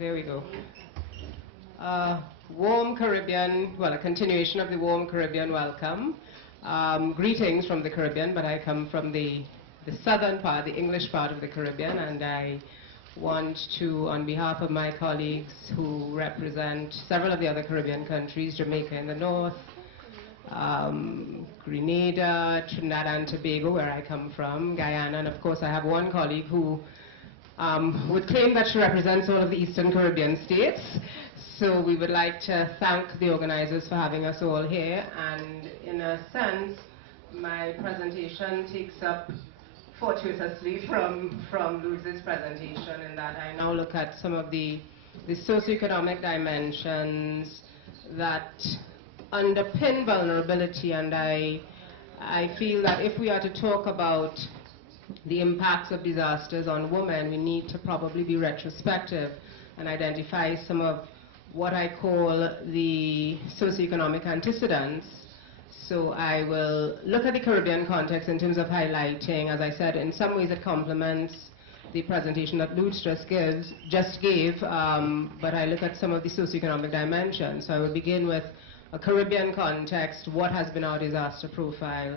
There we go. Warm Caribbean, well, a continuation of the warm Caribbean welcome. Greetings from the Caribbean, but I come from the southern part, the English part of the Caribbean, and I want to, on behalf of my colleagues who represent several of the other Caribbean countries, Jamaica in the north, Grenada, Trinidad and Tobago, where I come from, Guyana, and of course I have one colleague who would claim that she represents all of the Eastern Caribbean states. So we would like to thank the organizers for having us all here, and in a sense, my presentation takes up fortuitously from Lourdes' presentation, in that I now look at some of the socioeconomic dimensions that underpin vulnerability, and I feel that if we are to talk about the impacts of disasters on women, we need to probably be retrospective and identify some of what I call the socioeconomic antecedents. So I will look at the Caribbean context in terms of highlighting, as I said, in some ways it complements the presentation that Lourdes just gave, but I look at some of the socioeconomic dimensions. So I will begin with a Caribbean context, what has been our disaster profile,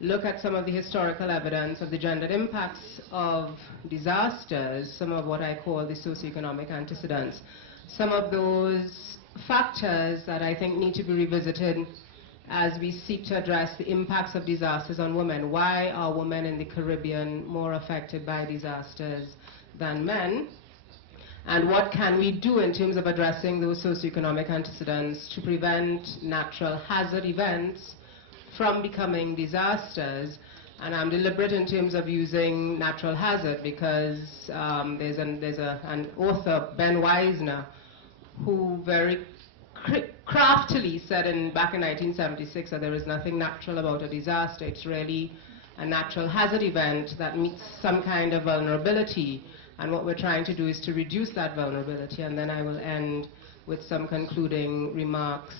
look at some of the historical evidence of the gendered impacts of disasters, some of what I call the socioeconomic antecedents. Some of those factors that I think need to be revisited as we seek to address the impacts of disasters on women. Why are women in the Caribbean more affected by disasters than men? And what can we do in terms of addressing those socioeconomic antecedents to prevent natural hazard events from becoming disasters? And I'm deliberate in terms of using natural hazard because there's an author, Ben Wisner, who very craftily said back in 1976 that there is nothing natural about a disaster. It's really a natural hazard event that meets some kind of vulnerability. And what we're trying to do is to reduce that vulnerability. And then I will end with some concluding remarks.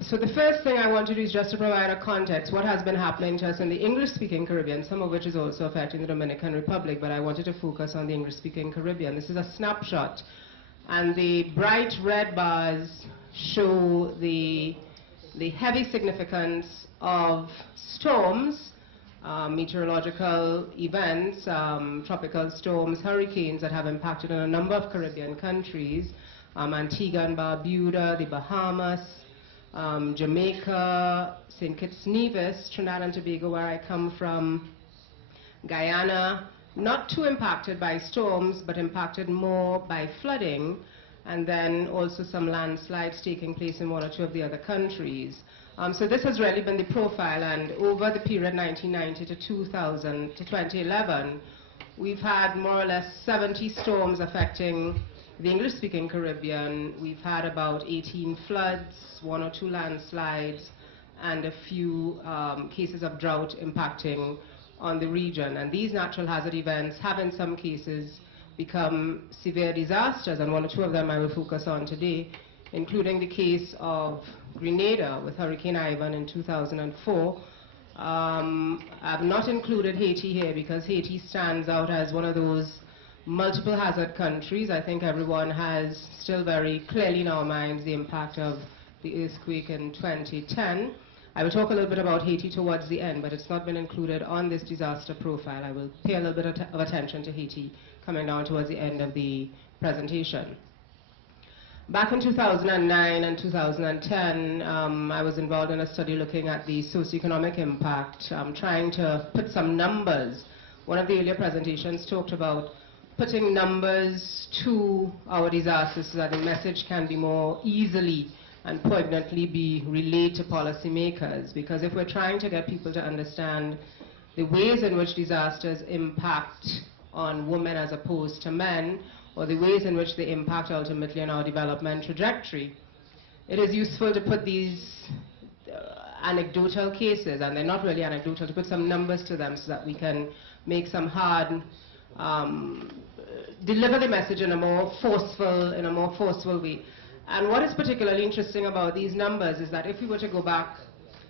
So the first thing I want to do is just to provide a context, what has been happening to us in the English-speaking Caribbean, some of which is also affecting the Dominican Republic, but I wanted to focus on the English-speaking Caribbean. This is a snapshot, and the bright red bars show the heavy significance of storms, meteorological events, tropical storms, hurricanes that have impacted on a number of Caribbean countries, Antigua and Barbuda, the Bahamas, Jamaica, St. Kitts Nevis, Trinidad and Tobago, where I come from, Guyana, not too impacted by storms, but impacted more by flooding, and then also some landslides taking place in one or two of the other countries. So this has really been the profile, and over the period 1990 to 2011, we've had more or less 70 storms affecting the English-speaking Caribbean. We've had about 18 floods, 1 or 2 landslides, and a few cases of drought impacting on the region. And these natural hazard events have in some cases become severe disasters, and 1 or 2 of them I will focus on today, including the case of Grenada with Hurricane Ivan in 2004. I've not included Haiti here because Haiti stands out as one of those multiple hazard countries. I think everyone has still very clearly in our minds the impact of the earthquake in 2010. I will talk a little bit about Haiti towards the end, but it's not been included on this disaster profile. I will pay a little bit of attention to Haiti coming down towards the end of the presentation. Back in 2009 and 2010, I was involved in a study looking at the socioeconomic impact, trying to put some numbers. One of the earlier presentations talked about putting numbers to our disasters so that the message can be more easily and poignantly be relayed to policymakers. Because if we're trying to get people to understand the ways in which disasters impact on women as opposed to men, or the ways in which they impact ultimately on our development trajectory, it is useful to put these anecdotal cases, and they're not really anecdotal, to put some numbers to them so that we can make some hard, deliver the message in a more forceful way. And what is particularly interesting about these numbers is that if we were to go back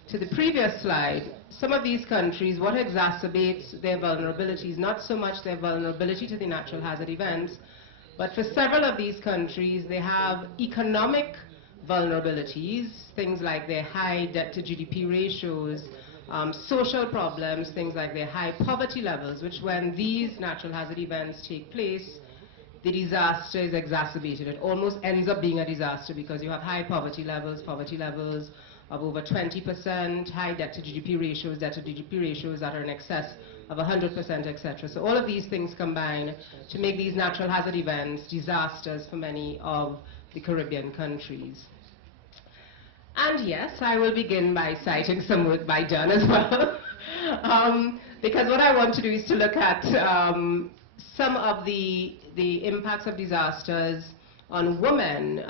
to the previous slide, some of these countries, what exacerbates their vulnerabilities, not so much their vulnerability to the natural hazard events, But for several of these countries, they have economic vulnerabilities, things like their high debt to GDP ratios, social problems, things like their high poverty levels, which when these natural hazard events take place, the disaster is exacerbated. It almost ends up being a disaster because you have high poverty levels of over 20%, high debt to GDP ratios that are in excess of 100%, etc. So all of these things combine to make these natural hazard events disasters for many of the Caribbean countries. And yes, I will begin by citing some work by John as well, because what I want to do is to look at some of the impacts of disasters on women,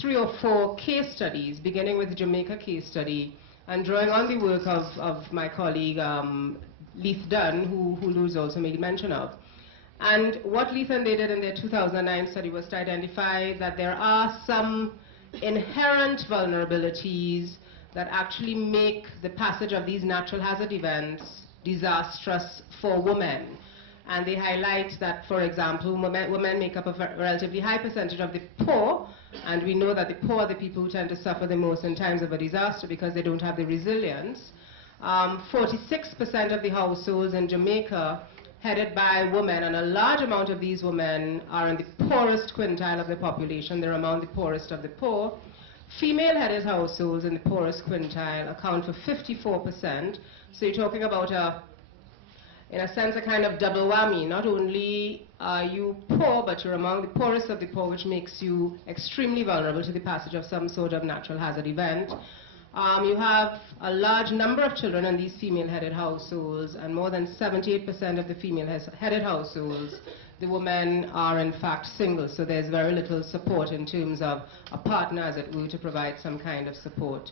3 or 4 case studies, beginning with the Jamaica case study, and drawing on the work of my colleague Leith Dunn, who Lou's also made mention of. And what Leith and they did in their 2009 study was to identify that there are some inherent vulnerabilities that actually make the passage of these natural hazard events disastrous for women. And they highlight that, for example, women make up a relatively high percentage of the poor, and we know that the poor are the people who tend to suffer the most in times of a disaster because they don't have the resilience. 46% of the households in Jamaica headed by women, and a large amount of these women are in the poorest quintile of the population. They're among the poorest of the poor. Female-headed households in the poorest quintile account for 54%. So you're talking about in a sense, a kind of double whammy. Not only are you poor, but you're among the poorest of the poor, which makes you extremely vulnerable to the passage of some sort of natural hazard event. You have a large number of children in these female-headed households, and more than 78% of the female-headed households, the women are in fact single, so there's very little support in terms of a partner, as it were, to provide some kind of support.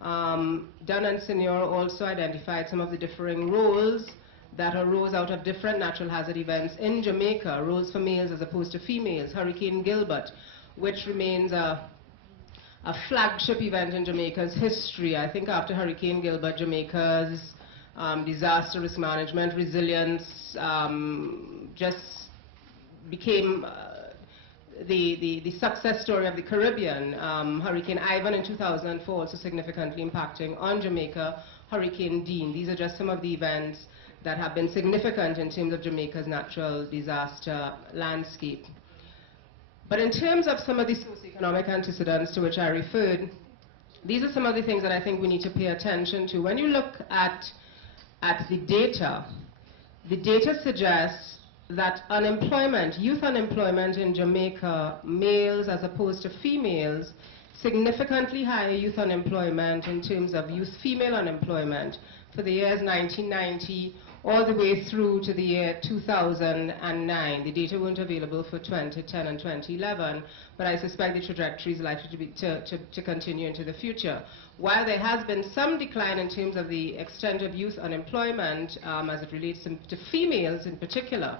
Dunn and Senior also identified some of the differing roles that arose out of different natural hazard events in Jamaica, roles for males as opposed to females. Hurricane Gilbert, which remains a flagship event in Jamaica's history. I think after Hurricane Gilbert, Jamaica's disaster risk management, resilience just became the success story of the Caribbean. Hurricane Ivan in 2004 also significantly impacting on Jamaica. Hurricane Dean, these are just some of the events that have been significant in terms of Jamaica's natural disaster landscape. But in terms of some of the socioeconomic antecedents to which I referred, these are some of the things that I think we need to pay attention to. When you look at the data suggests that unemployment, youth unemployment in Jamaica, males as opposed to females, significantly higher youth unemployment in terms of youth female unemployment for the years 1990 all the way through to the year 2009. The data weren't available for 2010 and 2011, but I suspect the trajectory is likely to continue into the future. While there has been some decline in terms of the extent of youth unemployment as it relates to females in particular,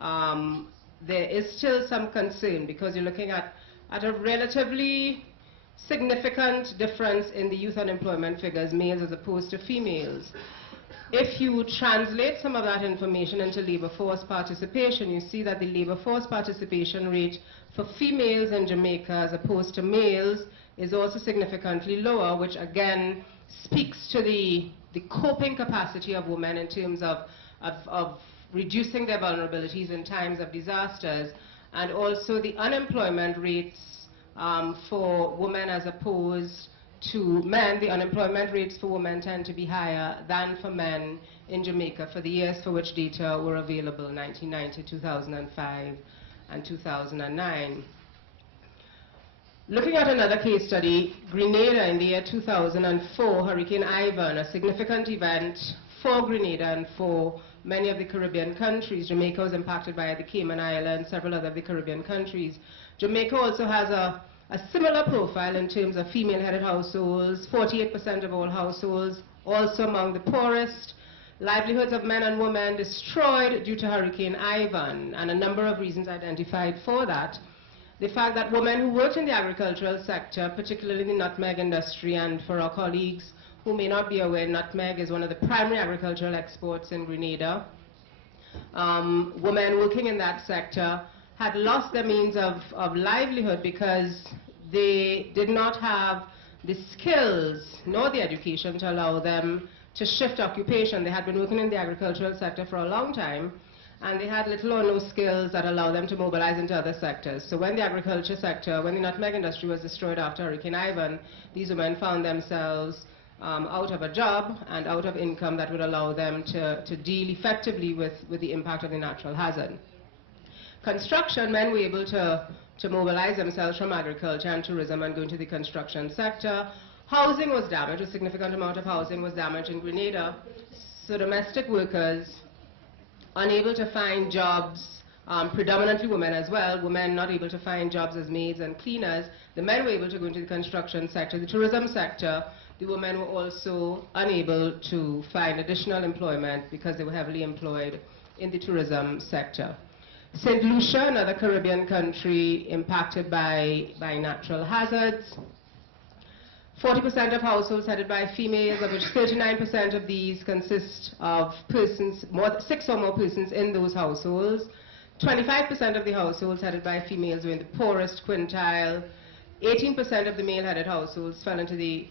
there is still some concern because you're looking at a relatively significant difference in the youth unemployment figures, males as opposed to females. If you translate some of that information into labor force participation, you see that the labor force participation rate for females in Jamaica as opposed to males is also significantly lower, which again speaks to the coping capacity of women in terms of reducing their vulnerabilities in times of disasters, and also the unemployment rates for women as opposed to men. The unemployment rates for women tend to be higher than for men in Jamaica for the years for which data were available, 1990, 2005, and 2009. Looking at another case study, Grenada in the year 2004, Hurricane Ivan, a significant event for Grenada and for many of the Caribbean countries. Jamaica was impacted by the Cayman Islands, several other of the Caribbean countries. Jamaica also has a similar profile in terms of female-headed households, 48% of all households, also among the poorest. Livelihoods of men and women destroyed due to Hurricane Ivan, and a number of reasons identified for that. The fact that women who worked in the agricultural sector, particularly the nutmeg industry, and for our colleagues who may not be aware, nutmeg is one of the primary agricultural exports in Grenada. Women working in that sector had lost their means of livelihood because they did not have the skills nor the education to allow them to shift occupation. They had been working in the agricultural sector for a long time, and they had little or no skills that allow them to mobilize into other sectors. So when the agriculture sector, when the nutmeg industry was destroyed after Hurricane Ivan, these women found themselves out of a job and out of income that would allow them to deal effectively with the impact of the natural hazard. Construction, men were able to mobilize themselves from agriculture and tourism and go into the construction sector. Housing was damaged, a significant amount of housing was damaged in Grenada. So domestic workers, unable to find jobs, predominantly women as well, women not able to find jobs as maids and cleaners. The men were able to go into the construction sector. The tourism sector, the women were also unable to find additional employment because they were heavily employed in the tourism sector. St. Lucia, another Caribbean country impacted by natural hazards. 40% of households headed by females, of which 39% of these consist of persons, 6 or more persons in those households. 25% of the households headed by females were in the poorest quintile. 18% of the male-headed households fell into the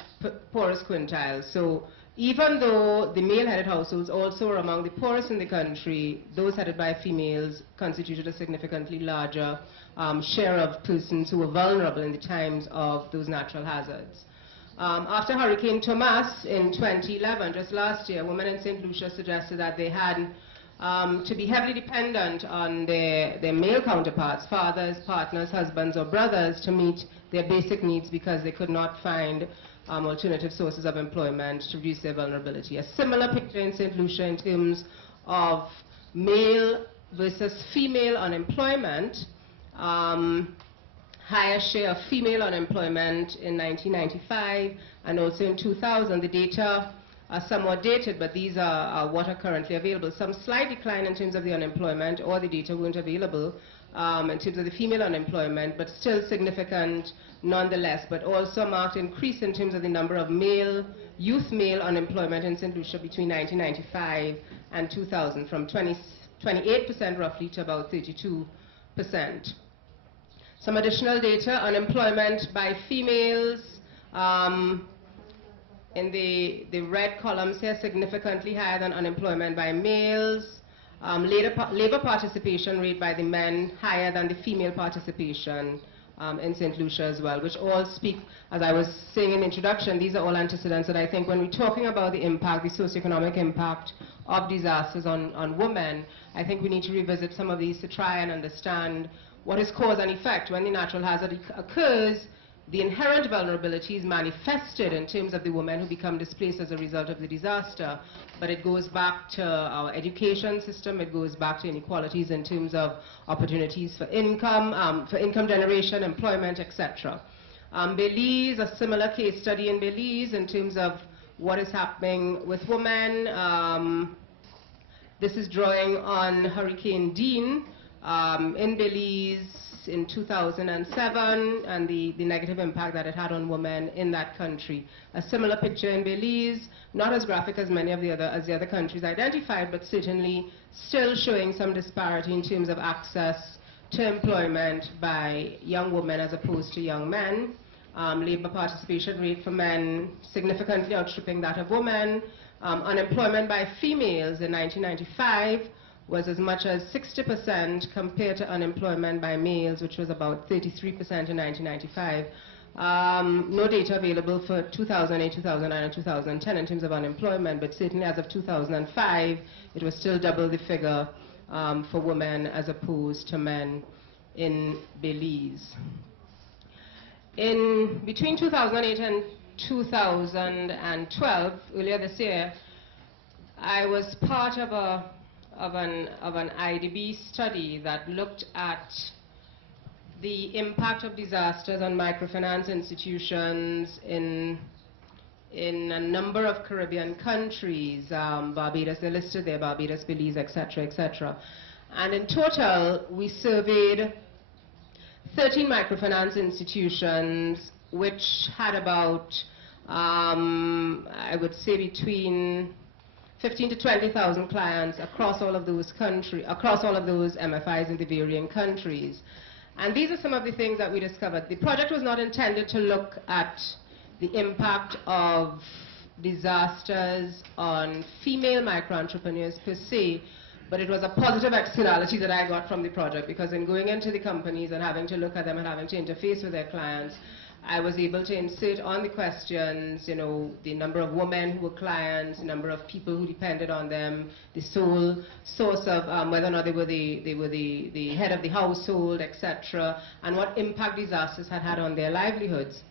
poorest quintile. So even though the male-headed households also were among the poorest in the country, those headed by females constituted a significantly larger share of persons who were vulnerable in the times of those natural hazards. After Hurricane Thomas in 2011, just last year, women in St. Lucia suggested that they had to be heavily dependent on their male counterparts, fathers, partners, husbands, or brothers, to meet their basic needs because they could not find alternative sources of employment to reduce their vulnerability. A similar picture in St. Lucia in terms of male versus female unemployment. Higher share of female unemployment in 1995 and also in 2000. The data are somewhat dated, but these are what are currently available. Some slight decline in terms of the unemployment, or the data weren't available in terms of the female unemployment, but still significant nonetheless, but also a marked increase in terms of the number of youth male unemployment in St. Lucia between 1995 and 2000, from 28% roughly to about 32%. Some additional data: unemployment by females in the red columns here, significantly higher than unemployment by males. Labor participation rate by the men higher than the female participation in St. Lucia as well, which all speak, as I was saying in the introduction, these are all antecedents that I think when we're talking about the impact, the socioeconomic impact of disasters on women, I think we need to revisit some of these to try and understand what is cause and effect. When the natural hazard occurs, the inherent vulnerability is manifested in terms of the women who become displaced as a result of the disaster. But it goes back to our education system, it goes back to inequalities in terms of opportunities for income generation, employment, etc. Belize, a similar case study in Belize in terms of what is happening with women. This is drawing on Hurricane Dean in Belize in 2007 and the negative impact that it had on women in that country. A similar picture in Belize, not as graphic as many of the other countries identified, but certainly still showing some disparity in terms of access to employment by young women as opposed to young men. Labor participation rate for men significantly outstripping that of women. Unemployment by females in 1995 was as much as 60% compared to unemployment by males, which was about 33% in 1995. No data available for 2008, 2009, and 2010 in terms of unemployment, but certainly as of 2005, it was still double the figure for women as opposed to men in Belize. Between 2008 and 2012, earlier this year, I was part of an IDB study that looked at the impact of disasters on microfinance institutions in a number of Caribbean countries. Barbados, they're listed there, Barbados, Belize, etc., etc. And in total, we surveyed 13 microfinance institutions, which had about, I would say, between 15 to 20,000 clients across all of those MFIs in the varying countries. And these are some of the things that we discovered. The project was not intended to look at the impact of disasters on female micro-entrepreneurs per se, but it was a positive externality that I got from the project, because in going into the companies and having to look at them and having to interface with their clients, I was able to insert on the questions, you know, the number of women who were clients, the number of people who depended on them, the sole source of whether or not they were the head of the household, etc., and what impact disasters had had on their livelihoods.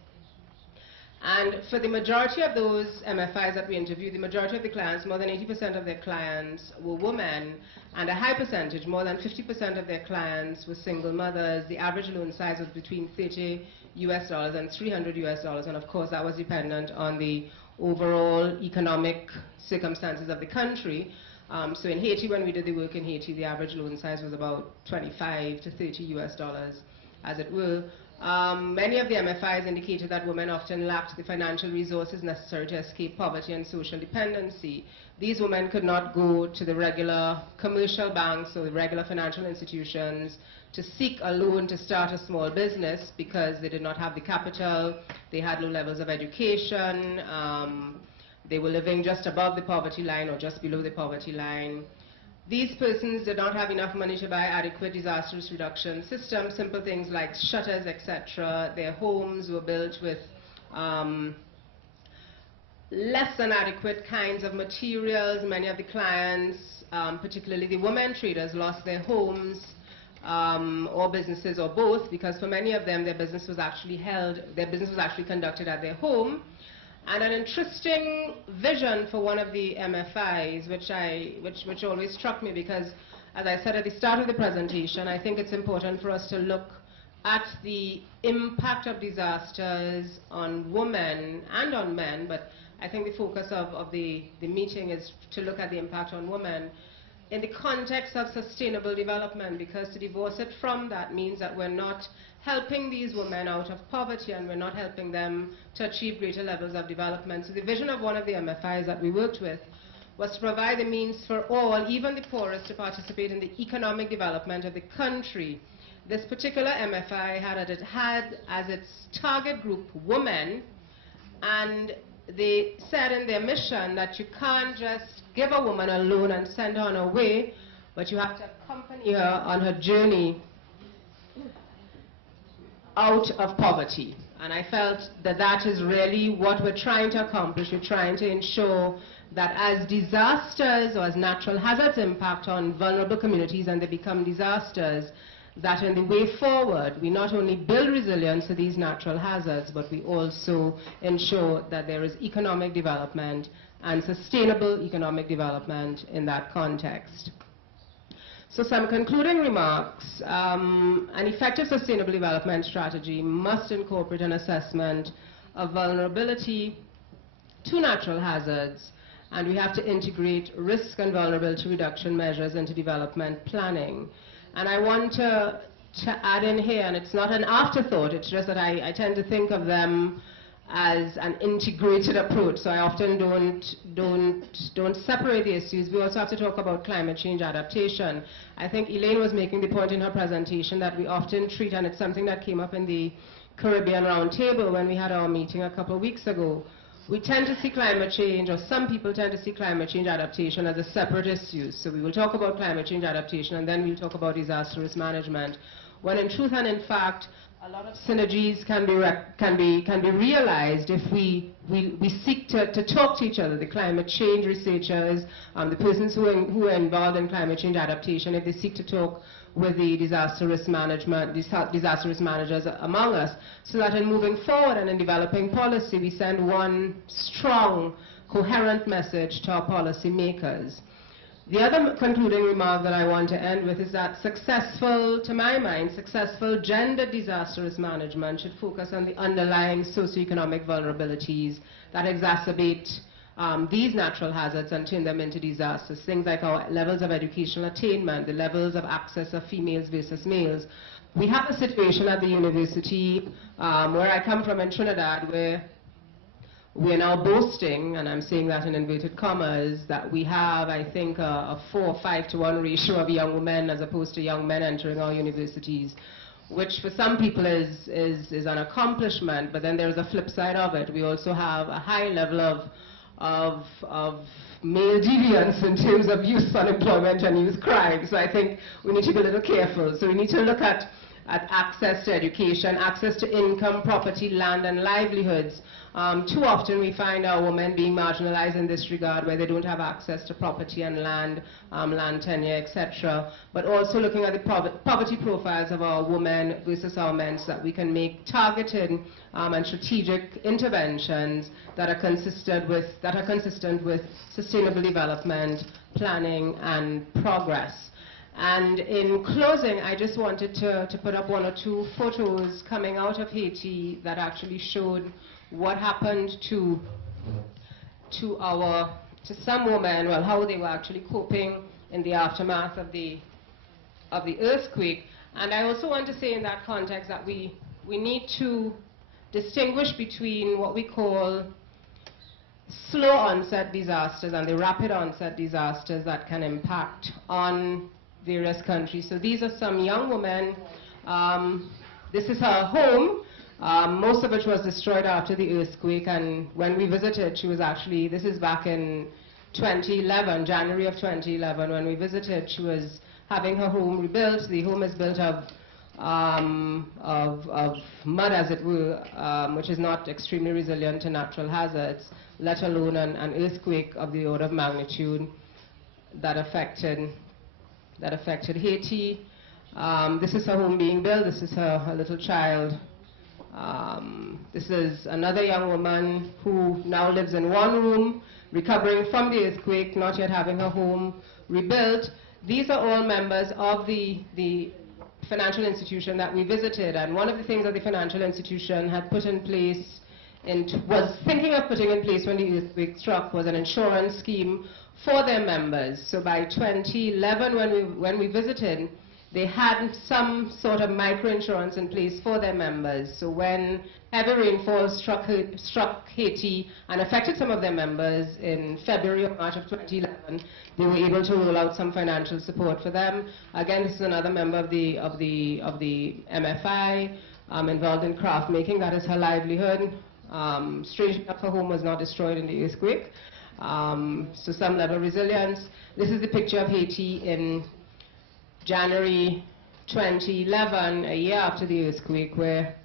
And for the majority of those MFIs that we interviewed, the majority of the clients, more than 80% of their clients were women, and a high percentage, more than 50% of their clients were single mothers. The average loan size was between $30 and $300, and of course that was dependent on the overall economic circumstances of the country. So in Haiti, when we did the work in Haiti, the average loan size was about $25 to $30, as it were. Many of the MFIs indicated that women often lacked the financial resources necessary to escape poverty and social dependency. These women could not go to the regular commercial banks or the regular financial institutions to seek a loan to start a small business because they did not have the capital, they had low levels of education, they were living just above the poverty line or just below the poverty line. These persons did not have enough money to buy adequate disaster risk reduction systems, simple things like shutters, etc. Their homes were built with less than adequate kinds of materials. Many of the clients, particularly the women traders, lost their homes or businesses or both, because for many of them their business was actually conducted at their home. And an interesting vision for one of the MFIs, which always struck me, because as I said at the start of the presentation, I think it's important for us to look at the impact of disasters on women and on men, but I think the focus of the meeting is to look at the impact on women in the context of sustainable development, because to divorce it from that means that we're not helping these women out of poverty and we're not helping them to achieve greater levels of development. So the vision of one of the MFIs that we worked with was to provide the means for all, even the poorest, to participate in the economic development of the country. This particular MFI had as its target group women, and they said in their mission that you can't just give a woman a loan and send her on her way, but you have to accompany her on her journey out of poverty. And I felt that that is really what we're trying to accomplish. We're trying to ensure that as disasters or as natural hazards impact on vulnerable communities and they become disasters, that in the way forward, we not only build resilience to these natural hazards, but we also ensure that there is economic development and sustainable economic development in that context. So some concluding remarks. An effective sustainable development strategy must incorporate an assessment of vulnerability to natural hazards, and we have to integrate risk and vulnerability reduction measures into development planning. And I want to add in here, and it's not an afterthought, it's just that I tend to think of them as an integrated approach, so I often don't separate the issues. We also have to talk about climate change adaptation. I think Elaine was making the point in her presentation that we often treat, and it's something that came up in the Caribbean Roundtable when we had our meeting a couple of weeks ago. We tend to see climate change, or some people tend to see climate change adaptation as a separate issue. So we will talk about climate change adaptation and then we'll talk about disaster risk management. When in truth and in fact, a lot of synergies can be realized if we seek to talk to each other, the climate change researchers, the persons who are involved in climate change adaptation, if they seek to talk with the disaster risk managers among us, so that in moving forward and in developing policy, we send one strong, coherent message to our policy makers. The other concluding remark that I want to end with is that to my mind, successful gender disaster risk management should focus on the underlying socioeconomic vulnerabilities that exacerbate these natural hazards and turn them into disasters. Things like our levels of educational attainment, the levels of access of females versus males. We have a situation at the university where I come from in Trinidad where we are now boasting, and I'm saying that in inverted commas, that we have, I think, a 4 or 5 to 1 ratio of young women as opposed to young men entering our universities, which for some people is an accomplishment, but then there's a flip side of it. We also have a high level of male deviance in terms of youth unemployment and youth crime. So I think we need to be a little careful. So we need to look at access to education, access to income, property, land, and livelihoods. Too often we find our women being marginalized in this regard, where they don't have access to property and land, land tenure, etc. But also looking at the poverty profiles of our women versus our men, so that we can make targeted and strategic interventions that are consistent with sustainable development, planning, and progress. And in closing, I just wanted to put up 1 or 2 photos coming out of Haiti that actually showed what happened to some women, well, how they were actually coping in the aftermath of the earthquake. And I also want to say in that context that we need to distinguish between what we call slow onset disasters and the rapid onset disasters that can impact on various countries. So these are some young women. This is her home. Most of it was destroyed after the earthquake, and when we visited, she was actually, this is back in 2011, January of 2011, when we visited, she was having her home rebuilt. The home is built of mud, as it were, which is not extremely resilient to natural hazards, let alone an earthquake of the order of magnitude that affected Haiti. This is her home being built. This is her little child. This is another young woman who now lives in one room, recovering from the earthquake, not yet having her home rebuilt. These are all members of the financial institution that we visited, and one of the things that the financial institution had put in place was thinking of putting in place when the earthquake struck was an insurance scheme for their members. So by 2011, when we visited, they had some sort of microinsurance in place for their members. So when heavy rainfall struck Haiti and affected some of their members in February or March of 2011, they were able to roll out some financial support for them. Again, this is another member of the MFI, involved in craft making. That is her livelihood. Strangely enough, her home was not destroyed in the earthquake. So some level of resilience. This is the picture of Haiti in January 2011, a year after the earthquake, where,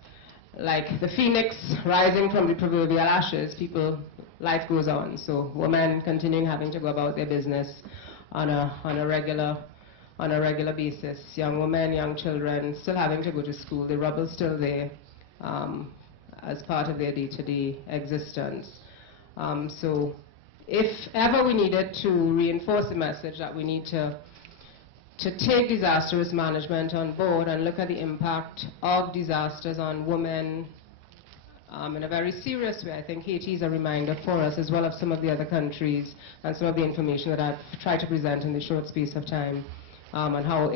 like the phoenix rising from the proverbial ashes, life goes on. So women continuing having to go about their business on a regular basis. Young women, young children still having to go to school. The rubble's still there as part of their day-to-day existence. So if ever we needed to reinforce the message that we need to take disaster risk management on board and look at the impact of disasters on women in a very serious way, I think Haiti is a reminder for us, as well as some of the other countries, and some of the information that I've tried to present in the short space of time, and how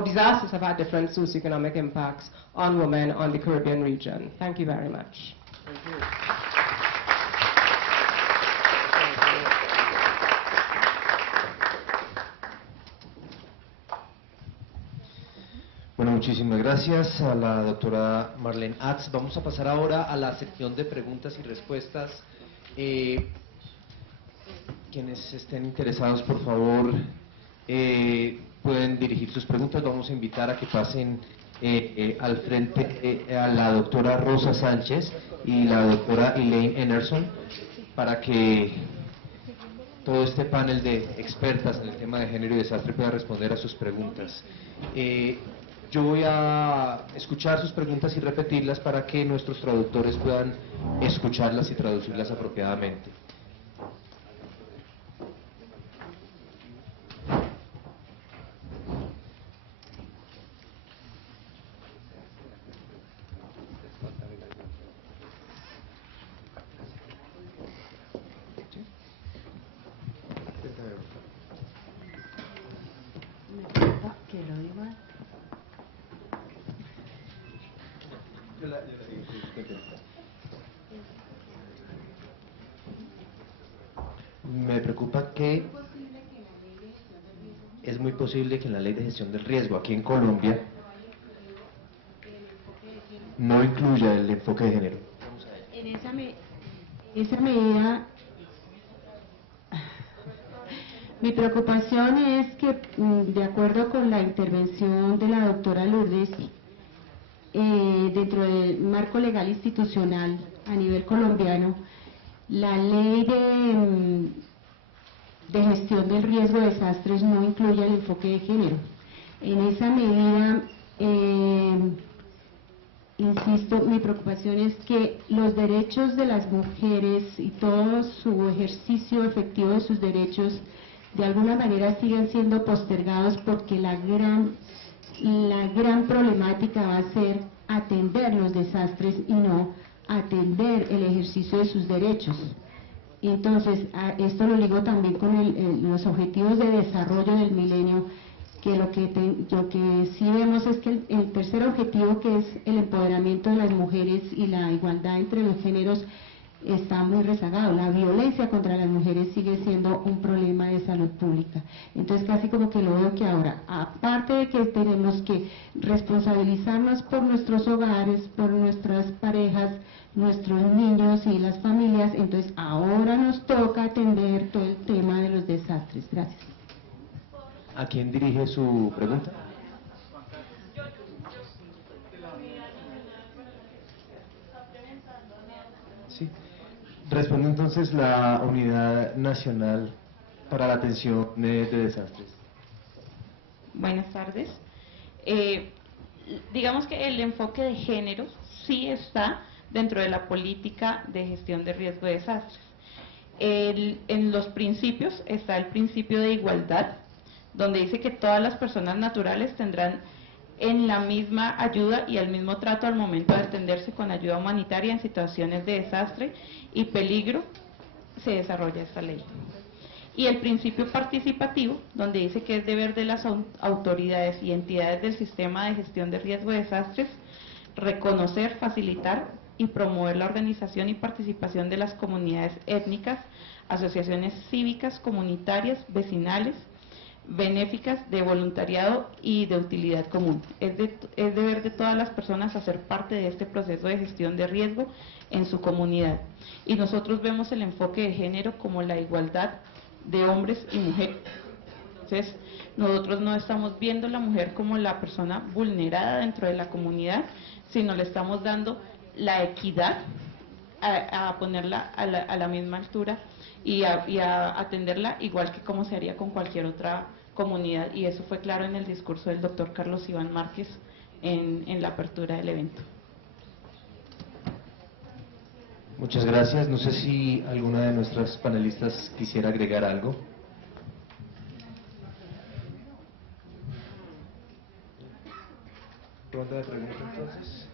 disasters have had different socioeconomic impacts on women on the Caribbean region. Thank you very much. Thank you. Bueno, muchísimas gracias a la doctora Marlene Attz. Vamos a pasar ahora a la sección de preguntas y respuestas. Quienes estén interesados, por favor, pueden dirigir sus preguntas. Vamos a invitar a que pasen al frente a la doctora Rosa Sánchez y la doctora Elaine Enerson, para que todo este panel de expertas en el tema de género y desastre pueda responder a sus preguntas. Yo voy a escuchar sus preguntas y repetirlas para que nuestros traductores puedan escucharlas y traducirlas apropiadamente. preocupa que es muy posible que en la ley de gestión del riesgo aquí en Colombia no incluya el enfoque de género. En esa medida, mi preocupación es que, de acuerdo con la intervención de la doctora Lourdes, dentro del marco legal institucional a nivel colombiano, la ley de gestión del riesgo de desastres no incluye el enfoque de género. En esa medida, insisto, mi preocupación es que los derechos de las mujeres y todo su ejercicio efectivo de sus derechos de alguna manera sigan siendo postergados, porque la gran problemática va a ser atender los desastres y no atender el ejercicio de sus derechos. Entonces, esto lo ligo también con los objetivos de desarrollo del milenio, que lo que sí vemos es que el tercer objetivo, que es el empoderamiento de las mujeres y la igualdad entre los géneros, está muy rezagado. La violencia contra las mujeres sigue siendo un problema de salud pública. Entonces, casi como que lo veo que ahora, aparte de que tenemos que responsabilizarnos por nuestros hogares, por nuestras parejas, nuestros niños y las familias, entonces ahora nos toca atender todo el tema de los desastres. Gracias. ¿A quién dirige su pregunta? Sí. Responde entonces la Unidad Nacional para la Atención de Desastres. Buenas tardes. Digamos que el enfoque de género sí está dentro de la política de gestión de riesgo de desastres. En los principios está el principio de igualdad, donde dice que todas las personas naturales tendrán en la misma ayuda y el mismo trato al momento de atenderse con ayuda humanitaria en situaciones de desastre y peligro. Se desarrolla esta ley. Y el principio participativo, donde dice que es deber de las autoridades y entidades del sistema de gestión de riesgo de desastres reconocer, facilitar y promover la organización y participación de las comunidades étnicas, asociaciones cívicas, comunitarias, vecinales, benéficas, de voluntariado y de utilidad común. Es deber de todas las personas hacer parte de este proceso de gestión de riesgo en su comunidad. Y nosotros vemos el enfoque de género como la igualdad de hombres y mujeres. Entonces, nosotros no estamos viendo a la mujer como la persona vulnerada dentro de la comunidad, sino le estamos dando la equidad a ponerla a la misma altura y a atenderla igual que como se haría con cualquier otra comunidad, y eso fue claro en el discurso del doctor Carlos Iván Márquez en la apertura del evento. Muchas gracias. No sé si alguna de nuestras panelistas quisiera agregar algo. Ronda de preguntas entonces.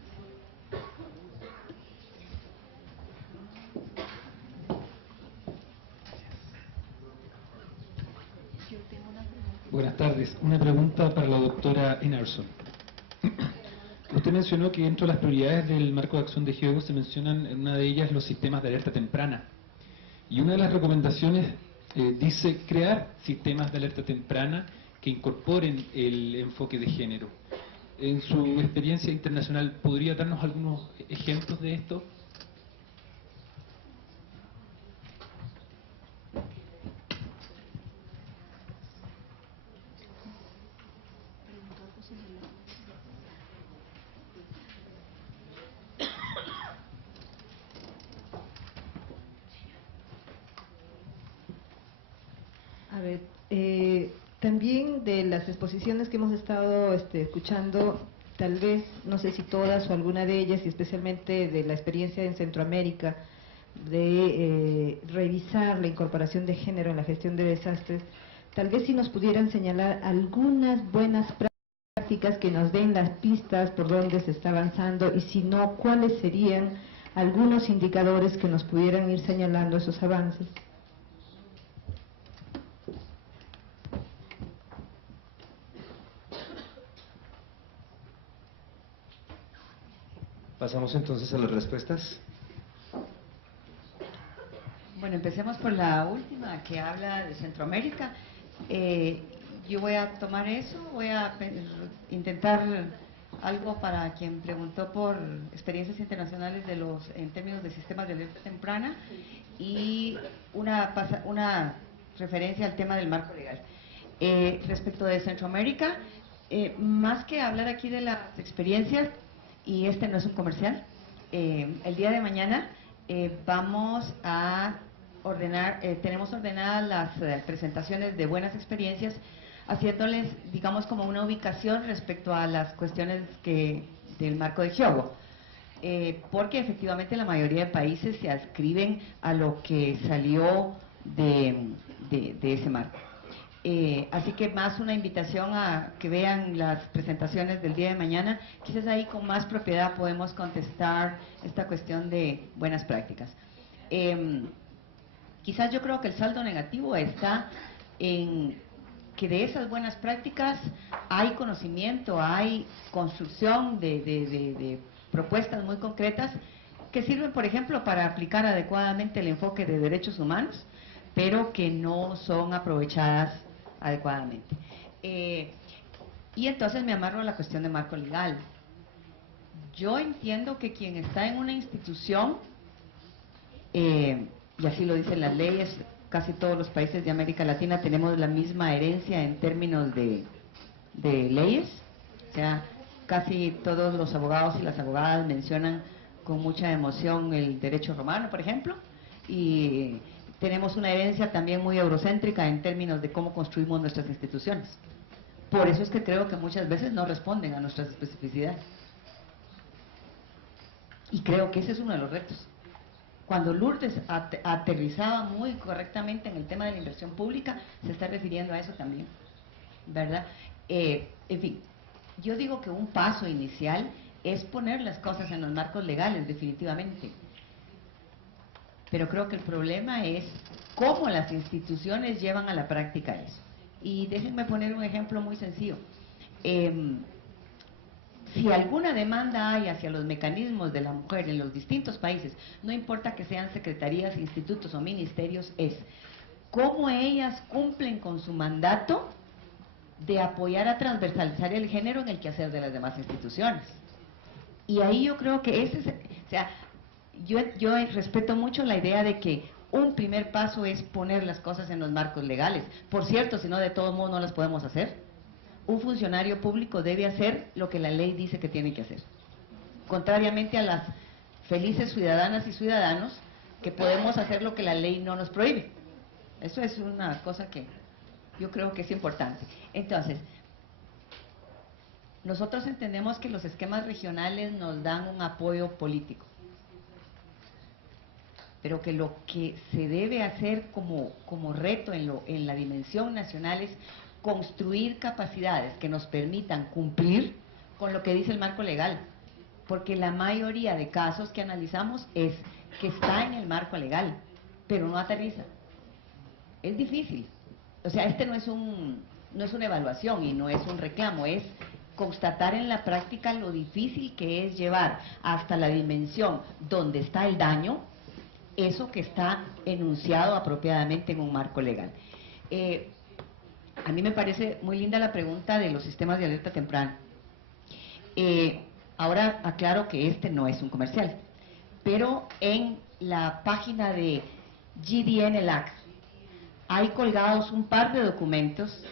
Buenas tardes. Una pregunta para la doctora Emerson. Usted mencionó que dentro de las prioridades del marco de acción de género se mencionan en una de ellas los sistemas de alerta temprana. Y una de las recomendaciones dice crear sistemas de alerta temprana que incorporen el enfoque de género. En su experiencia internacional, ¿podría darnos algunos ejemplos de esto? A ver, también de las exposiciones que hemos estado escuchando, tal vez, no sé si todas o alguna de ellas, y especialmente de la experiencia en Centroamérica, de revisar la incorporación de género en la gestión de desastres, tal vez si nos pudieran señalar algunas buenas prácticas que nos den las pistas por dónde se está avanzando, y si no, cuáles serían algunos indicadores que nos pudieran ir señalando esos avances. Pasamos entonces a las respuestas. Bueno, empecemos por la última, que habla de Centroamérica. Yo voy a tomar eso, voy a intentar algo para quien preguntó por experiencias internacionales en términos de sistemas de alerta temprana, y una referencia al tema del marco legal. Respecto de Centroamérica, más que hablar aquí de las experiencias, y este no es un comercial, el día de mañana vamos a tenemos ordenadas las presentaciones de buenas experiencias, haciéndoles, digamos, como una ubicación respecto a las cuestiones del marco de Hyogo. Porque efectivamente la mayoría de países se adscriben a lo que salió de ese marco. Así que más una invitación a que vean las presentaciones del día de mañana. Quizás ahí con más propiedad podemos contestar esta cuestión de buenas prácticas. Quizás yo creo que el saldo negativo está en que de esas buenas prácticas hay conocimiento, hay construcción de propuestas muy concretas que sirven, por ejemplo, para aplicar adecuadamente el enfoque de derechos humanos, pero que no son aprovechadas adecuadamente. Y entonces me amarro a la cuestión de marco legal. Yo entiendo que quien está en una institución, y así lo dicen las leyes, casi todos los países de América Latina tenemos la misma herencia en términos de leyes, o sea, casi todos los abogados y las abogadas mencionan con mucha emoción el derecho romano, por ejemplo, y tenemos una herencia también muy eurocéntrica en términos de cómo construimos nuestras instituciones. Por eso es que creo que muchas veces no responden a nuestras especificidades. Y creo que ese es uno de los retos. Cuando Lourdes aterrizaba muy correctamente en el tema de la inversión pública, se está refiriendo a eso también, ¿verdad? En fin, yo digo que un paso inicial es poner las cosas en los marcos legales, definitivamente. Pero creo que el problema es cómo las instituciones llevan a la práctica eso. Y déjenme poner un ejemplo muy sencillo. Si alguna demanda hay hacia los mecanismos de la mujer en los distintos países, no importa que sean secretarías, institutos o ministerios, es cómo ellas cumplen con su mandato de apoyar a transversalizar el género en el quehacer de las demás instituciones. Y ahí yo creo que yo respeto mucho la idea de que un primer paso es poner las cosas en los marcos legales. Por cierto, si no, de todos modos no las podemos hacer. Un funcionario público debe hacer lo que la ley dice que tiene que hacer, contrariamente a las felices ciudadanas y ciudadanos que podemos hacer lo que la ley no nos prohíbe. Eso es una cosa que yo creo que es importante. Entonces, nosotros entendemos que los esquemas regionales nos dan un apoyo político, pero que lo que se debe hacer como reto en la dimensión nacional es construir capacidades que nos permitan cumplir con lo que dice el marco legal, porque la mayoría de casos que analizamos es que está en el marco legal, pero no aterriza. Es difícil. O sea, no es una evaluación y no es un reclamo, es constatar en la práctica lo difícil que es llevar hasta la dimensión donde está el daño, eso que está enunciado apropiadamente en un marco legal. A mí me parece muy linda la pregunta de los sistemas de alerta temprana. Ahora aclaro que este no es un comercial, pero en la página de GDNLAC hay colgados un par de documentos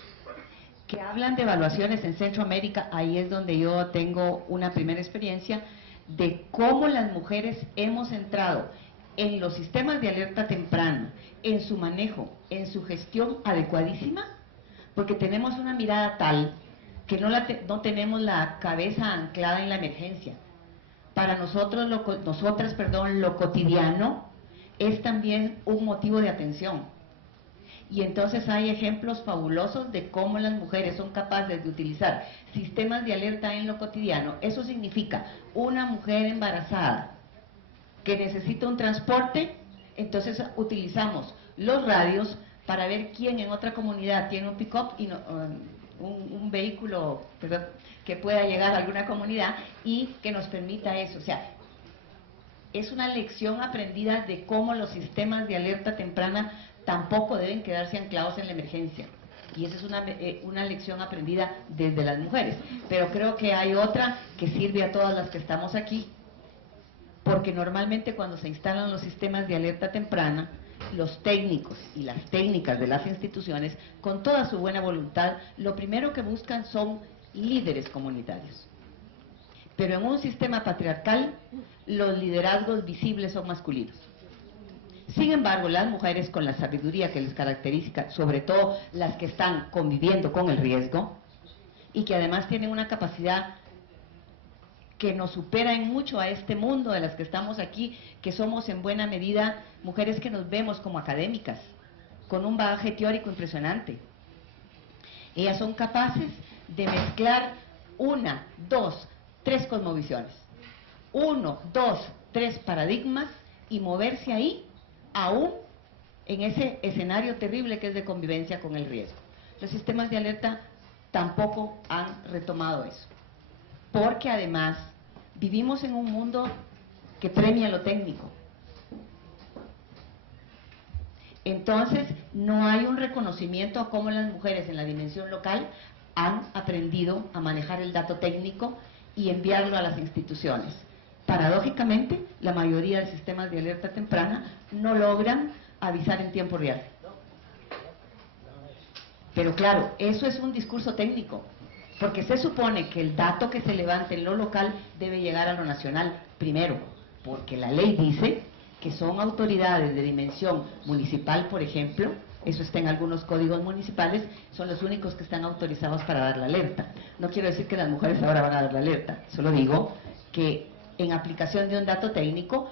que hablan de evaluaciones en Centroamérica. Ahí es donde yo tengo una primera experiencia de cómo las mujeres hemos entrado en los sistemas de alerta temprana, en su manejo, en su gestión adecuadísima, porque tenemos una mirada tal que no tenemos la cabeza anclada en la emergencia. Para nosotros, lo cotidiano es también un motivo de atención. Y entonces hay ejemplos fabulosos de cómo las mujeres son capaces de utilizar sistemas de alerta en lo cotidiano. Eso significa una mujer embarazada que necesita un transporte, entonces utilizamos los radios para ver quién en otra comunidad tiene un pick-up y un vehículo, perdón, que pueda llegar a alguna comunidad y que nos permita eso. O sea, es una lección aprendida de cómo los sistemas de alerta temprana tampoco deben quedarse anclados en la emergencia. Y esa es una lección aprendida desde las mujeres. Pero creo que hay otra que sirve a todas las que estamos aquí, porque normalmente cuando se instalan los sistemas de alerta temprana, los técnicos y las técnicas de las instituciones, con toda su buena voluntad, lo primero que buscan son líderes comunitarios. Pero en un sistema patriarcal, los liderazgos visibles son masculinos. Sin embargo, las mujeres, con la sabiduría que les caracteriza, sobre todo las que están conviviendo con el riesgo, y que además tienen una capacidad que nos supera en mucho a este mundo de las que estamos aquí, que somos en buena medida mujeres que nos vemos como académicas, con un bagaje teórico impresionante. Ellas son capaces de mezclar 1, 2, 3 cosmovisiones, 1, 2, 3 paradigmas, y moverse ahí, aún en ese escenario terrible que es de convivencia con el riesgo. Los sistemas de alerta tampoco han retomado eso, porque además vivimos en un mundo que premia lo técnico. Entonces, no hay un reconocimiento a cómo las mujeres en la dimensión local han aprendido a manejar el dato técnico y enviarlo a las instituciones. Paradójicamente, la mayoría de sistemas de alerta temprana no logran avisar en tiempo real. Pero claro, eso es un discurso técnico, porque se supone que el dato que se levante en lo local debe llegar a lo nacional primero, porque la ley dice que son autoridades de dimensión municipal, por ejemplo, eso está en algunos códigos municipales, son los únicos que están autorizados para dar la alerta. No quiero decir que las mujeres ahora van a dar la alerta, solo digo que en aplicación de un dato técnico,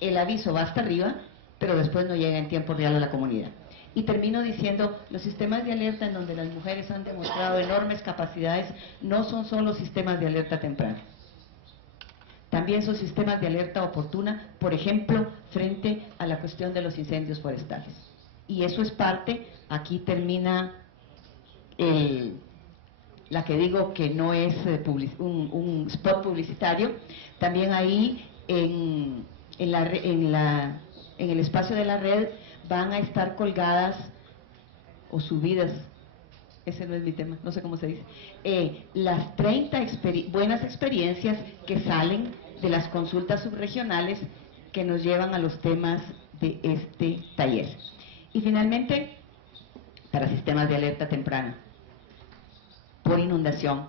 el aviso va hasta arriba, pero después no llega en tiempo real a la comunidad. Y termino diciendo, los sistemas de alerta en donde las mujeres han demostrado enormes capacidades no son solo sistemas de alerta temprana. También son sistemas de alerta oportuna, por ejemplo, frente a la cuestión de los incendios forestales. Y eso es parte, aquí termina la que digo que no es un spot publicitario. También ahí en el espacio de la red van a estar colgadas o subidas, ese no es mi tema, no sé cómo se dice, las 30 buenas experiencias que salen de las consultas subregionales que nos llevan a los temas de este taller. Y finalmente, para sistemas de alerta temprana por inundación,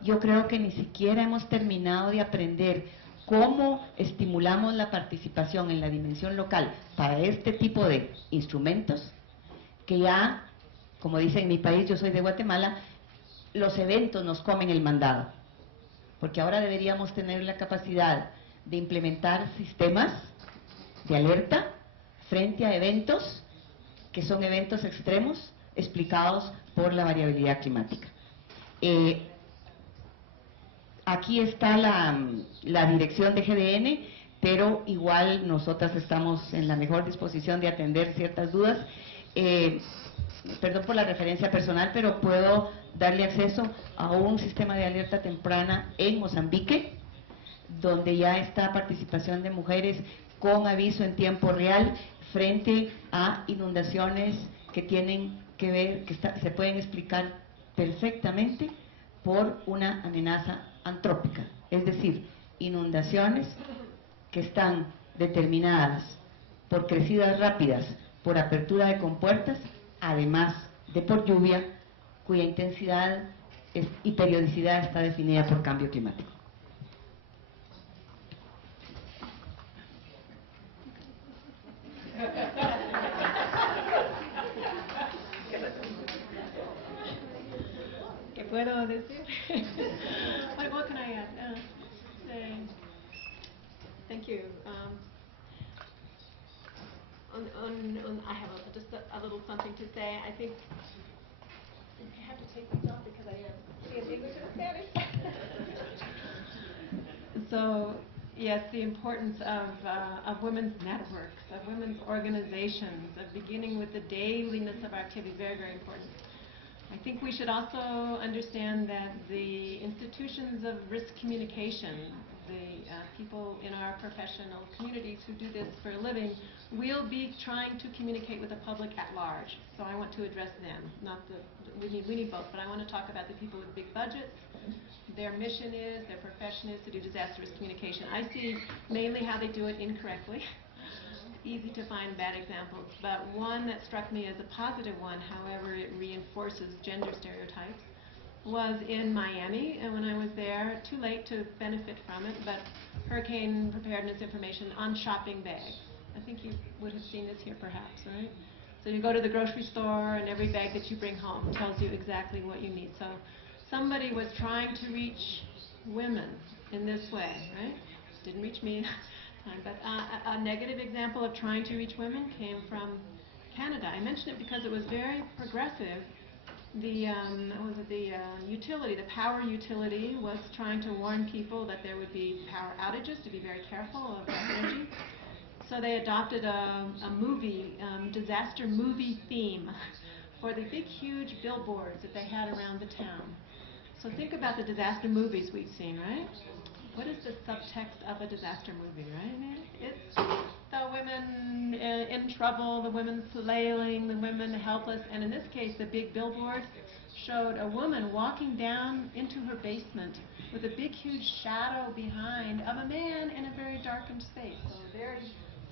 yo creo que ni siquiera hemos terminado de aprender cómo estimulamos la participación en la dimensión local para este tipo de instrumentos, que ya, como dice en mi país, yo soy de Guatemala, los eventos nos comen el mandado, porque ahora deberíamos tener la capacidad de implementar sistemas de alerta frente a eventos que son eventos extremos explicados por la variabilidad climática. Aquí está la dirección de GDN, pero igual nosotras estamos en la mejor disposición de atender ciertas dudas. Perdón por la referencia personal, pero puedo darle acceso a un sistema de alerta temprana en Mozambique, donde ya está participación de mujeres con aviso en tiempo real frente a inundaciones que tienen que ver, que se pueden explicar perfectamente por una amenaza antrópica, es decir, inundaciones que están determinadas por crecidas rápidas, por apertura de compuertas, además de por lluvia, cuya intensidad y periodicidad está definida por cambio climático. ¿Qué puedo decir? What can I add? Thank you. I have just a little something to say. I think you have to take these off because I am English and Spanish. So, yes, the importance of women's networks, of women's organizations, of beginning with the dailiness of our activity, very, very important. I think we should also understand that the institutions of risk communication the people in our professional communities who do this for a living, will be trying to communicate with the public at large. So I want to address them, not we need both, but I want to talk about the people with big budgets. Their mission is, their profession is to do disaster risk communication. I see mainly how they do it incorrectly. Easy to find bad examples, but one that struck me as a positive one, however it reinforces gender stereotypes, was in Miami, and when I was there, too late to benefit from it, but hurricane preparedness information on shopping bags. I think you would have seen this here perhaps, right? So you go to the grocery store and every bag that you bring home tells you exactly what you need. So somebody was trying to reach women in this way, right? Didn't reach me, but a negative example of trying to reach women came from Canada. I mention it because it was very progressive. The utility, the power utility, was trying to warn people that there would be power outages, to be very careful of that energy. So they adopted a disaster movie theme for the big, huge billboards that they had around the town. So think about the disaster movies we've seen, right? What is the subtext of a disaster movie, right? I mean, it's the women in trouble, the women flailing, the women helpless, and in this case, the big billboard showed a woman walking down into her basement with a big, huge shadow behind of a man in a very darkened space. So a very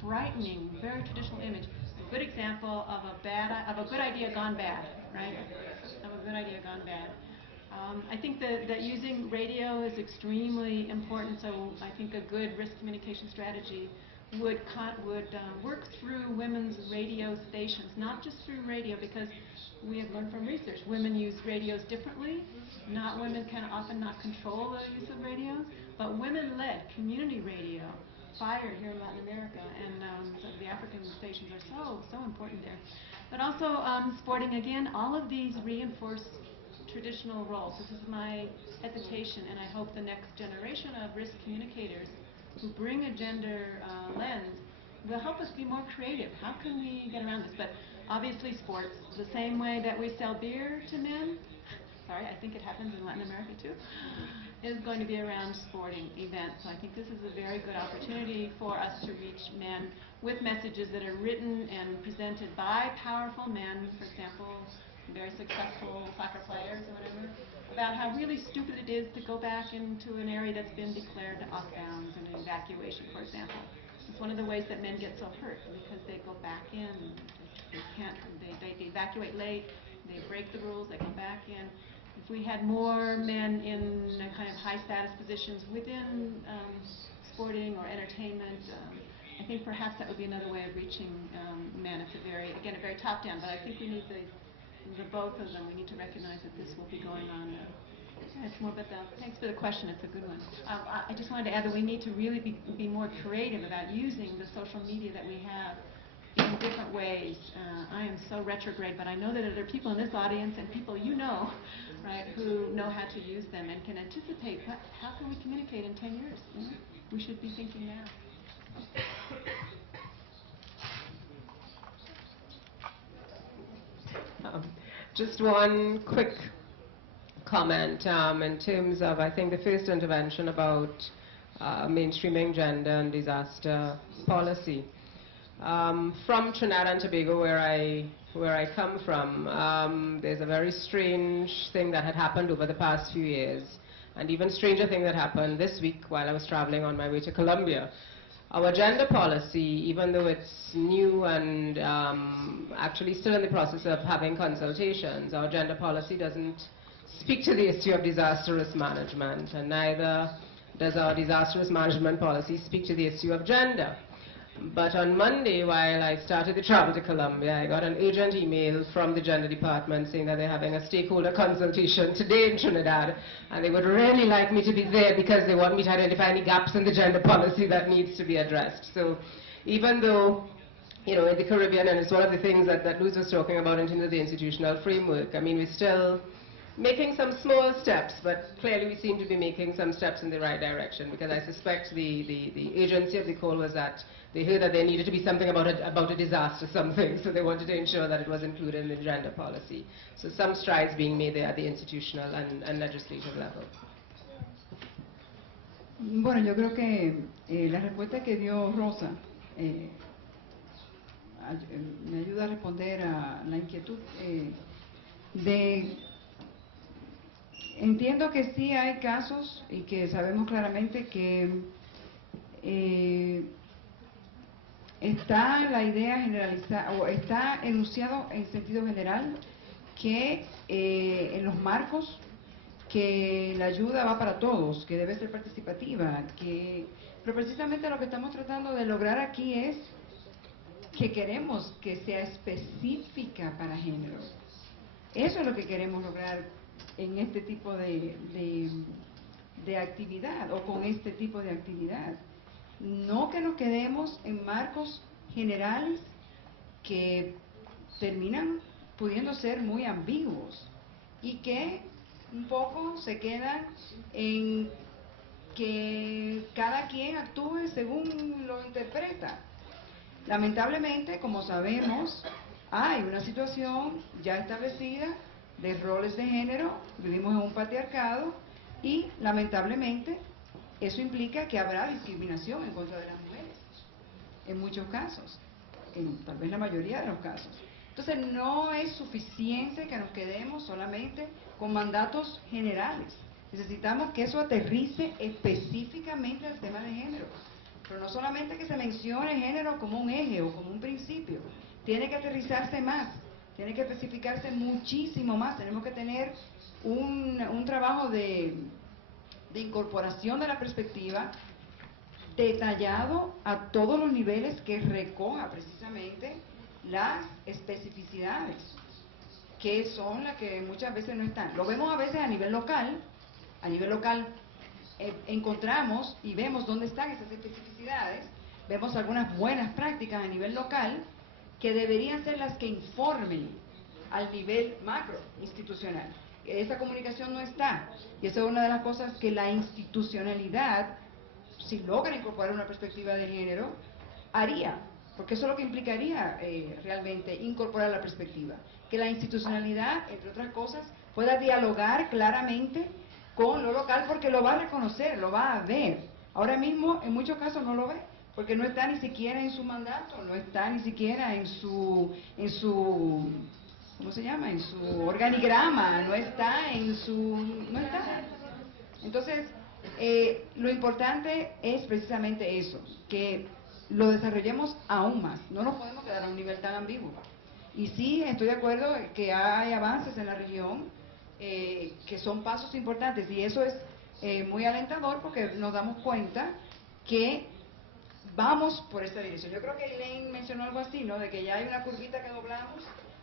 frightening, very traditional image. A good example of a good idea gone bad, right? Of a good idea gone bad. I think that using radio is extremely important, so I think a good risk communication strategy would work through women's radio stations, not just through radio, because we have learned from research, women use radios differently. Women can often not control the use of radio, but women-led community radio, FIRE here in Latin America, and the African stations are so important there. But also sporting, again, all of these reinforce traditional roles. This is my hesitation, and I hope the next generation of risk communicators who bring a gender lens will help us be more creative. How can we get around this? But obviously sports, the same way that we sell beer to men, sorry, I think it happens in Latin America too, is going to be around sporting events. So I think this is a very good opportunity for us to reach men with messages that are written and presented by powerful men, for example, very successful soccer players or whatever, about how really stupid it is to go back into an area that's been declared off bounds in an evacuation, for example. It's one of the ways that men get so hurt, because they go back in, they evacuate late, they break the rules, they go back in. If we had more men in kind of high status positions within sporting or entertainment, I think perhaps that would be another way of reaching men. It's a very top down, but I think we need the both of them. We need to recognize that this will be going on. It's more, but thanks for the question. It's a good one. I just wanted to add that we need to really be more creative about using the social media that we have in different ways. I am so retrograde, but I know that there are people in this audience and people you know, right, who know how to use them and can anticipate how can we communicate in 10 years. You know? We should be thinking now. Just one quick comment in terms of, I think, the first intervention about mainstreaming gender and disaster policy. From Trinidad and Tobago, where I come from, there's a very strange thing that had happened over the past few years, and even stranger thing that happened this week while I was traveling on my way to Colombia. Our gender policy, even though it's new and actually still in the process of having consultations, our gender policy doesn't speak to the issue of disaster risk management, and neither does our disaster risk management policy speak to the issue of gender. But on Monday, while I started to travel to Colombia, I got an urgent email from the gender department saying that they're having a stakeholder consultation today in Trinidad, and they would really like me to be there because they want me to identify any gaps in the gender policy that needs to be addressed. So even though, you know, in the Caribbean, and it's one of the things that Luz was talking about in terms of the institutional framework, I mean, we're still making some small steps, but clearly we seem to be making some steps in the right direction, because I suspect the urgency of the call was that they heard that there needed to be something about a disaster, something, so they wanted to ensure that it was included in the gender policy. So some strides being made there at the institutional and legislative level. Bueno, yo creo que la respuesta que dio Rosa me ayuda a responder a la inquietud entiendo que sí hay casos y que sabemos claramente que está la idea generalizada o está enunciado en sentido general que en los marcos que la ayuda va para todos, que debe ser participativa, pero precisamente lo que estamos tratando de lograr aquí es que queremos que sea específica para género. Eso es lo que queremos lograr en este tipo de actividad o con este tipo de actividad. No que nos quedemos en marcos generales que terminan pudiendo ser muy ambiguos y que un poco se quedan en que cada quien actúe según lo interpreta. Lamentablemente, como sabemos, hay una situación ya establecida de roles de género, vivimos en un patriarcado y lamentablemente eso implica que habrá discriminación en contra de las mujeres, en muchos casos, en tal vez la mayoría de los casos. Entonces no es suficiente que nos quedemos solamente con mandatos generales, necesitamos que eso aterrice específicamente al tema de género, pero no solamente que se mencione género como un eje o como un principio, tiene que aterrizarse más, tiene que especificarse muchísimo más, tenemos que tener un trabajo de incorporación de la perspectiva detallado a todos los niveles que recoja precisamente las especificidades, que son las que muchas veces no están. Lo vemos a veces a nivel local encontramos y vemos dónde están esas especificidades, vemos algunas buenas prácticas a nivel local que deberían ser las que informen al nivel macro institucional. Esa comunicación no está, y eso es una de las cosas que la institucionalidad, si logra incorporar una perspectiva de género, haría, porque eso es lo que implicaría realmente incorporar la perspectiva, que la institucionalidad, entre otras cosas, pueda dialogar claramente con lo local, porque lo va a reconocer, lo va a ver. Ahora mismo, en muchos casos no lo ve, porque no está ni siquiera en su mandato, no está ni siquiera en su ¿cómo se llama? En su organigrama, no está. Entonces, lo importante es precisamente eso, que lo desarrollemos aún más, no nos podemos quedar a un nivel tan ambiguo. Y sí, estoy de acuerdo que hay avances en la región, que son pasos importantes, y eso es muy alentador porque nos damos cuenta que vamos por esta dirección. Yo creo que Elaine mencionó algo así, ¿no? De que ya hay una curvita que doblamos,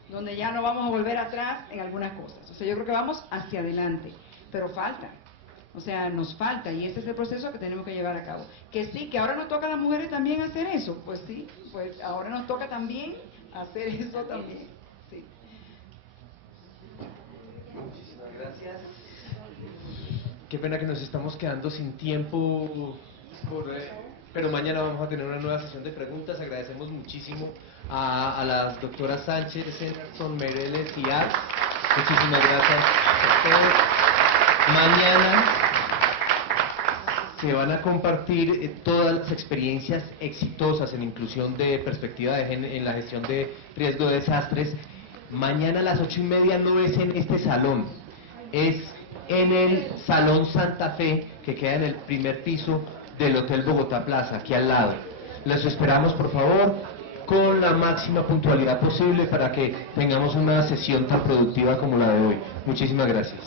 donde ya no vamos a volver atrás en algunas cosas. O sea, yo creo que vamos hacia adelante, pero falta. O sea, nos falta, y ese es el proceso que tenemos que llevar a cabo. Que sí, que ahora nos toca a las mujeres también hacer eso. Pues sí, pues ahora nos toca también hacer eso también. Sí. Muchísimas gracias. Qué pena que nos estamos quedando sin tiempo, pero mañana vamos a tener una nueva sesión de preguntas. Agradecemos muchísimo a las doctoras Sánchez, Anderson, Mereles y Attz. Muchísimas gracias a todos. Mañana se van a compartir todas las experiencias exitosas en inclusión de perspectiva de género en la gestión de riesgo de desastres. Mañana a las 8:30 no es en este salón, es en el Salón Santa Fe, que queda en el primer piso del Hotel Bogotá Plaza, aquí al lado. Los esperamos, por favor, con la máxima puntualidad posible para que tengamos una sesión tan productiva como la de hoy. Muchísimas gracias.